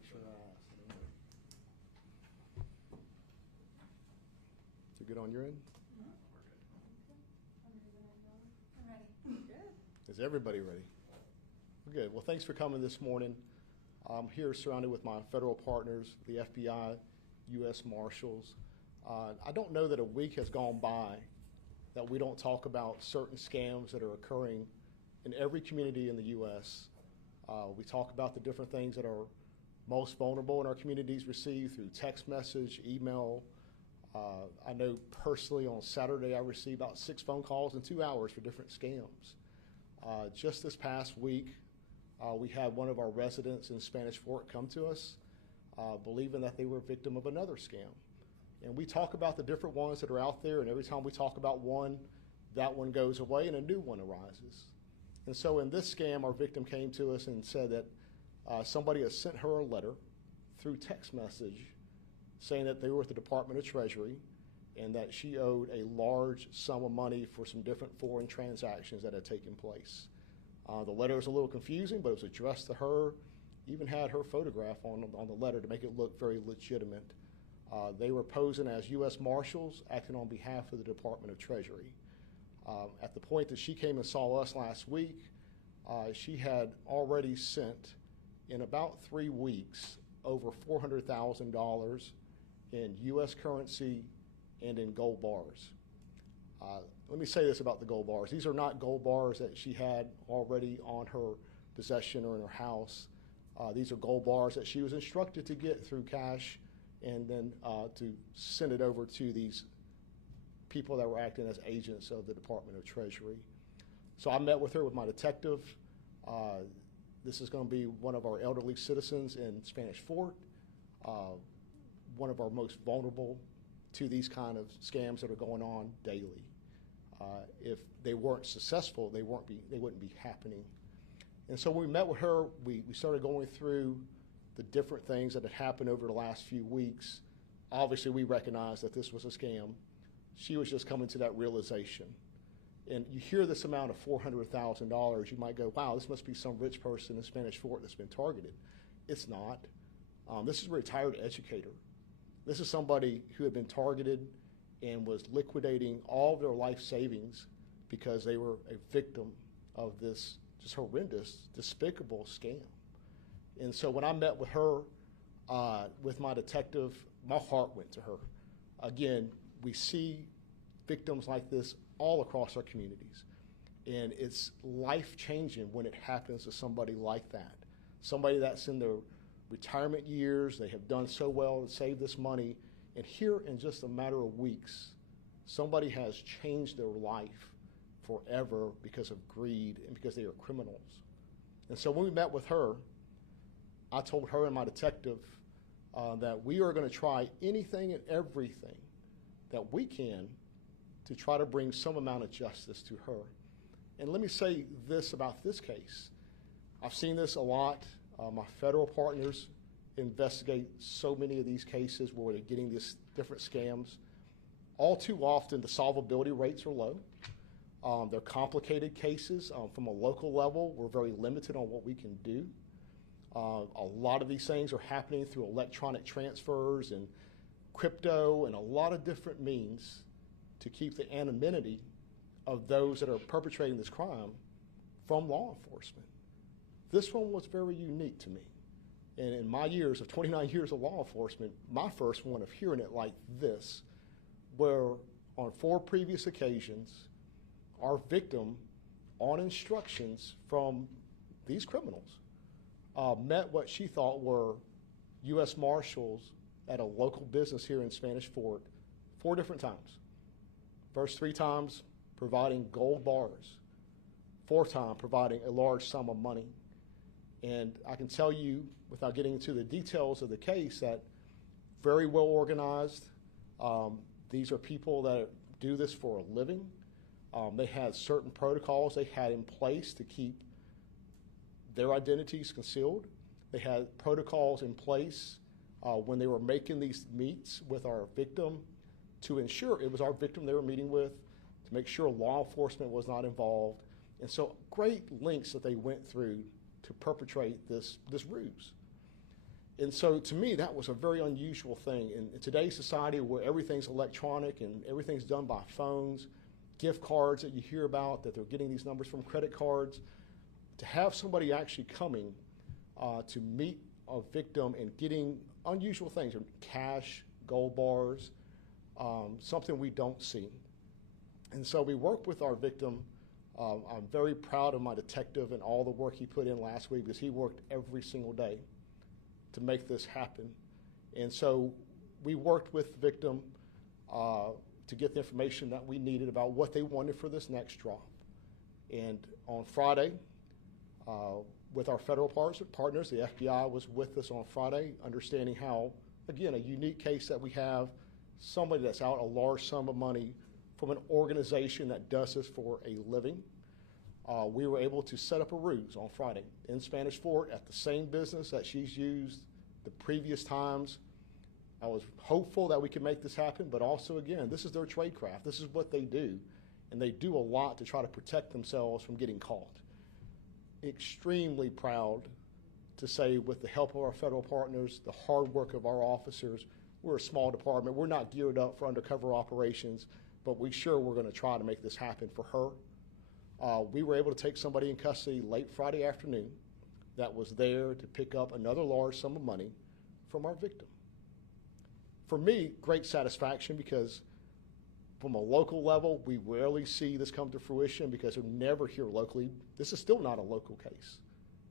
Make sure you good on your end? I'm ready. Good. Is everybody ready? Good. Well, thanks for coming this morning. I'm here surrounded with my federal partners, the FBI, U.S. Marshals. I don't know that a week has gone by that we don't talk about certain scams that are occurring in every community in the U.S. We talk about the different things that are most vulnerable in our communities receive through text message, email. I know personally on Saturday I received about 6 phone calls in 2 hours for different scams. Just this past week, we had one of our residents in Spanish Fort come to us believing that they were a victim of another scam. And we talk about the different ones that are out there, and every time we talk about one, that one goes away and a new one arises. And so in this scam, our victim came to us and said that somebody has sent her a letter through text message saying that they were with the Department of Treasury and that she owed a large sum of money for some different foreign transactions that had taken place. The letter was a little confusing, but it was addressed to her, even had her photograph on the letter to make it look very legitimate. They were posing as U.S. Marshals acting on behalf of the Department of Treasury. At the point that she came and saw us last week, she had already sent, in about 3 weeks, over $400,000 in U.S. currency and in gold bars. Let me say this about the gold bars. These are not gold bars that she had already on her possession or in her house. These are gold bars that she was instructed to get through cash and then to send it over to these people that were acting as agents of the Department of Treasury. So I met with her with my detective. This is going to be one of our elderly citizens in Spanish Fort, one of our most vulnerable to these kind of scams that are going on daily. If they weren't successful, they wouldn't be happening. And so when we met with her, we started going through the different things that had happened over the last few weeks. Obviously, we recognized that this was a scam. She was just coming to that realization. And you hear this amount of $400,000, you might go, wow, this must be some rich person in Spanish Fort that's been targeted. It's not. This is a retired educator. This is somebody who had been targeted and was liquidating all of their life savings because they were a victim of this just horrendous, despicable scam. And so when I met with her, with my detective, my heart went to her. Again, we see victims like this all across our communities. And it's life-changing when it happens to somebody like that. Somebody that's in their retirement years, they have done so well to save this money, and here in just a matter of weeks, somebody has changed their life forever because of greed and because they are criminals. And so when we met with her, I told her and my detective that we are going to try anything and everything that we can to try to bring some amount of justice to her. And let me say this about this case. I've seen this a lot. My federal partners investigate so many of these cases where they're getting these different scams. All too often, the solvability rates are low. They're complicated cases. From a local level, we're very limited on what we can do. A lot of these things are happening through electronic transfers and crypto and a lot of different means to keep the anonymity of those that are perpetrating this crime from law enforcement. This one was very unique to me. And in my years of 29 years of law enforcement, my first one of hearing it like this, where on 4 previous occasions, our victim, on instructions from these criminals, met what she thought were U.S. Marshals at a local business here in Spanish Fort 4 different times. First 3 times, providing gold bars. 4th time, providing a large sum of money. And I can tell you, without getting into the details of the case, that very well organized. These are people that do this for a living. They had certain protocols they had in place to keep their identities concealed. They had protocols in place when they were making these meets with our victim to ensure it was our victim they were meeting with, to make sure law enforcement was not involved. And so great lengths that they went through to perpetrate this ruse. And so to me, that was a very unusual thing. In today's society where everything's electronic and everything's done by phones, gift cards that you hear about, that they're getting these numbers from credit cards, to have somebody actually coming to meet a victim and getting unusual things, cash, gold bars, something we don't see. And so we work with our victim. I'm very proud of my detective and all the work he put in last week, because he worked every single day to make this happen. And so we worked with the victim to get the information that we needed about what they wanted for this next drop. And on Friday, with our federal partners, the FBI was with us on Friday, understanding how, again, a unique case that we have, somebody that's out a large sum of money from an organization that does this for a living. We were able to set up a ruse on Friday in Spanish Fort at the same business that she's used the previous times. I was hopeful that we could make this happen, but also, again, this is their trade craft. This is what they do, and they do a lot to try to protect themselves from getting caught. Extremely proud to say, with the help of our federal partners, the hard work of our officers, we're a small department. We're not geared up for undercover operations, but we're going to try to make this happen for her. We were able to take somebody in custody late Friday afternoon that was there to pick up another large sum of money from our victim. For me, great satisfaction, because from a local level, we rarely see this come to fruition because we're never here locally. This is still not a local case.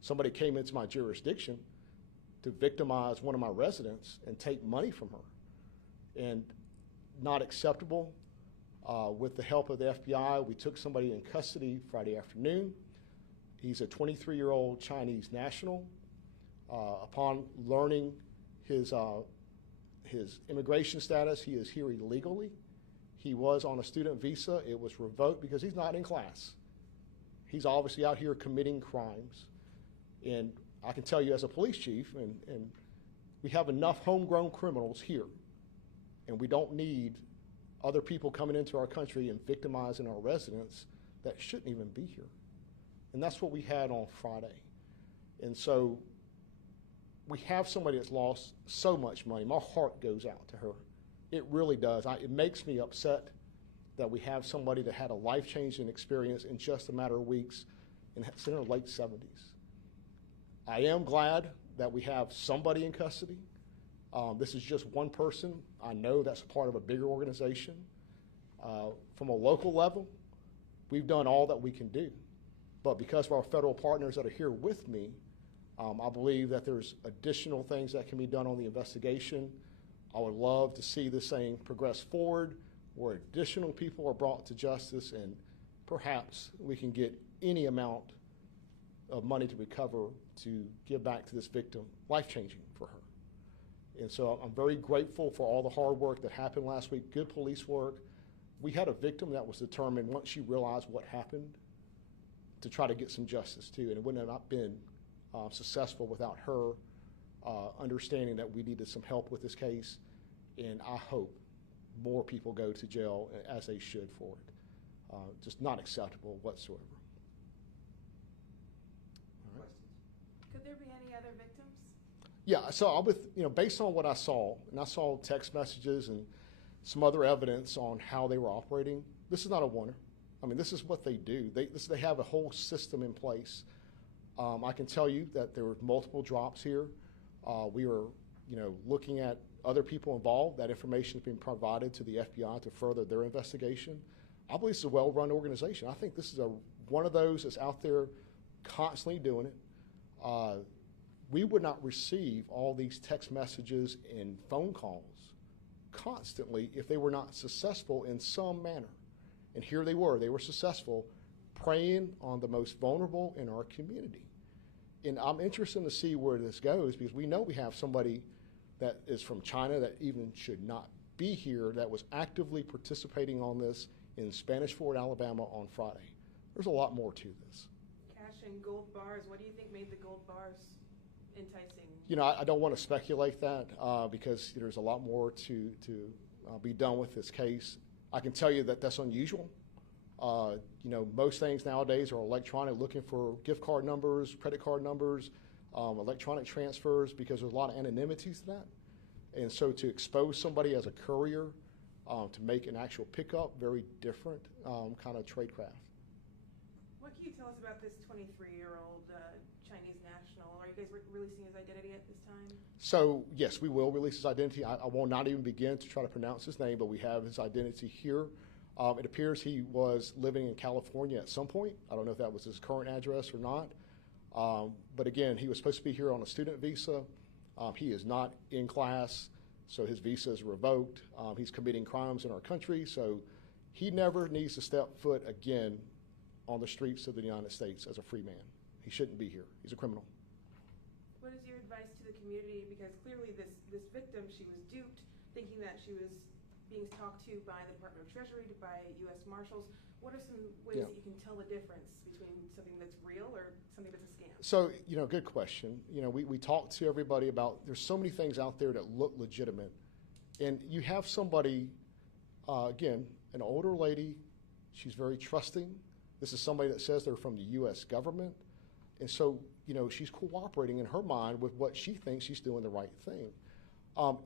Somebody came into my jurisdiction to victimize one of my residents and take money from her. And not acceptable. With the help of the FBI, we took somebody in custody Friday afternoon. He's a 23-year-old Chinese national. Upon learning his immigration status, he is here illegally. He was on a student visa. It was revoked because he's not in class. He's obviously out here committing crimes. And I can tell you, as a police chief, and we have enough homegrown criminals here, and we don't need other people coming into our country and victimizing our residents that shouldn't even be here. And that's what we had on Friday. And so we have somebody that's lost so much money. My heart goes out to her. It really does. It makes me upset that we have somebody that had a life-changing experience in just a matter of weeks and it's in her late 70s. I am glad that we have somebody in custody. This is just one person. I know that's part of a bigger organization. From a local level, we've done all that we can do. But because of our federal partners that are here with me, I believe that there's additional things that can be done on the investigation. I would love to see this thing progress forward, where additional people are brought to justice, and perhaps we can get any amount of money to recover to give back to this victim, life-changing for her. And so I'm very grateful for all the hard work that happened last week, good police work. We had a victim that was determined, once she realized what happened, to try to get some justice too, and it wouldn't have not been successful without her understanding that we needed some help with this case, and I hope more people go to jail as they should for it. Just not acceptable whatsoever. All right. Could there be any other victims? Yeah, so based on what I saw, and I saw text messages and some other evidence on how they were operating, this is not a wonder. I mean, this is what they do. They have a whole system in place. I can tell you that there were multiple drops here. We were, looking at other people involved. That information is being provided to the FBI to further their investigation. I believe it's a well-run organization. I think this is one of those that's out there constantly doing it. We would not receive all these text messages and phone calls constantly if they were not successful in some manner. And here they were successful, preying on the most vulnerable in our community. And I'm interested to see where this goes, because we know we have somebody that is from China that even should not be here, that was actively participating on this in Spanish Fort, Alabama on Friday. There's a lot more to this. Cash and gold bars. What do you think made the gold bars enticing? I don't want to speculate that because there's a lot more to be done with this case. I can tell you that that's unusual. Most things nowadays are electronic, looking for gift card numbers, credit card numbers. electronic transfers, because there's a lot of anonymities to that. And so to expose somebody as a courier, to make an actual pickup, very different kind of tradecraft. What can you tell us about this 23-year-old Chinese national? Are you guys releasing his identity at this time? So yes, we will release his identity. I will not even begin to try to pronounce his name, but we have his identity here. It appears he was living in California at some point. I don't know if that was his current address or not. But again, he was supposed to be here on a student visa. He is not in class, so his visa is revoked. He's committing crimes in our country, so he never needs to step foot again on the streets of the United States as a free man. He shouldn't be here. He's a criminal. What is your advice to the community? Because clearly this victim, she was duped, thinking that she was being talked to by the Department of Treasury, by U.S. Marshals. What are some ways that you can tell the difference between something that's real or something that's a scam? So, good question. We talk to everybody about, there's so many things out there that look legitimate. And you have somebody, again, an older lady, she's very trusting. This is somebody that says they're from the U.S. government. And so, she's cooperating in her mind with what she thinks she's doing the right thing.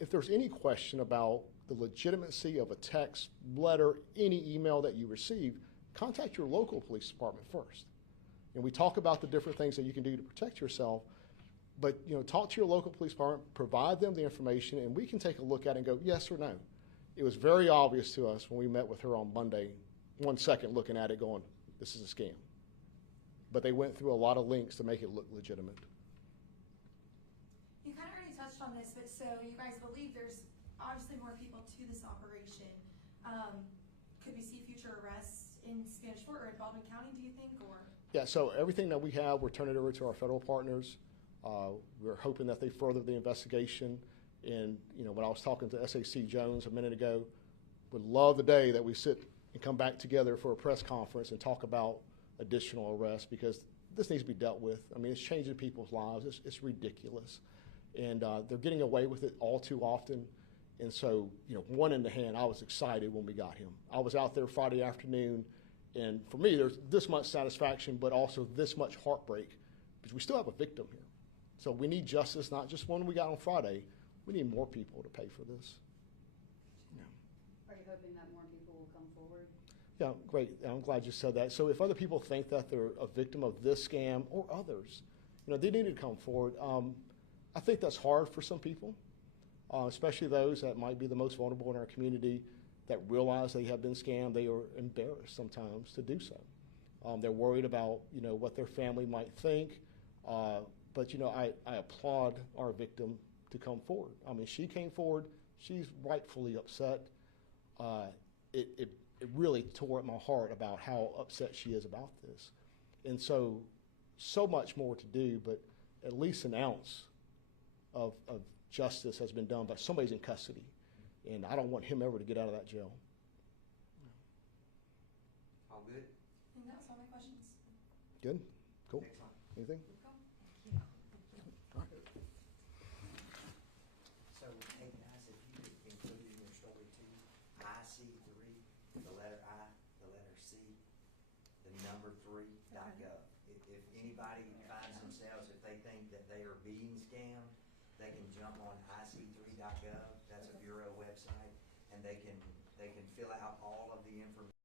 If there's any question about the legitimacy of a text, letter, any email that you receive, contact your local police department first. And we talk about the different things that you can do to protect yourself, but talk to your local police department, provide them the information, and we can take a look at it and go, yes or no. It was very obvious to us when we met with her on Monday, 1 second looking at it going, this is a scam. But they went through a lot of links to make it look legitimate. You kind of already touched on this, but so you guys believe there's obviously more people to this operation. Could we see future arrests in Spanish Fort or in Baldwin County, do you think? Or? Yeah, so everything that we have, we're turning it over to our federal partners. We're hoping that they further the investigation. And, when I was talking to SAC Jones a minute ago, would love the day that we sit and come back together for a press conference and talk about additional arrests, because this needs to be dealt with. I mean, it's changing people's lives. It's ridiculous. And they're getting away with it all too often. And so, one in the hand, I was excited when we got him. I was out there Friday afternoon, and for me, there's this much satisfaction, but also this much heartbreak, because we still have a victim here. So we need justice, not just one we got on Friday. We need more people to pay for this. Yeah. Are you hoping that more people will come forward? Yeah, great. I'm glad you said that. So if other people think that they're a victim of this scam or others, they need to come forward. I think that's hard for some people, especially those that might be the most vulnerable in our community that realize they have been scammed. They are embarrassed sometimes to do so. They're worried about, what their family might think. But I applaud our victim to come forward. I mean, she came forward. She's rightfully upset. It really tore at my heart about how upset she is about this. And so much more to do, but at least an ounce of justice has been done by somebody's in custody. And I don't want him ever to get out of that jail. All good? I think that was all my questions. Good? Cool. Excellent. Anything? All right. So, hey, guys, if you could include in your story too, IC3, the letter I, the letter C, the number 3.gov. If anybody finds themselves, if they think that they are being scammed, they can jump on IC3.gov. That's a bureau website, and they can fill out all of the information.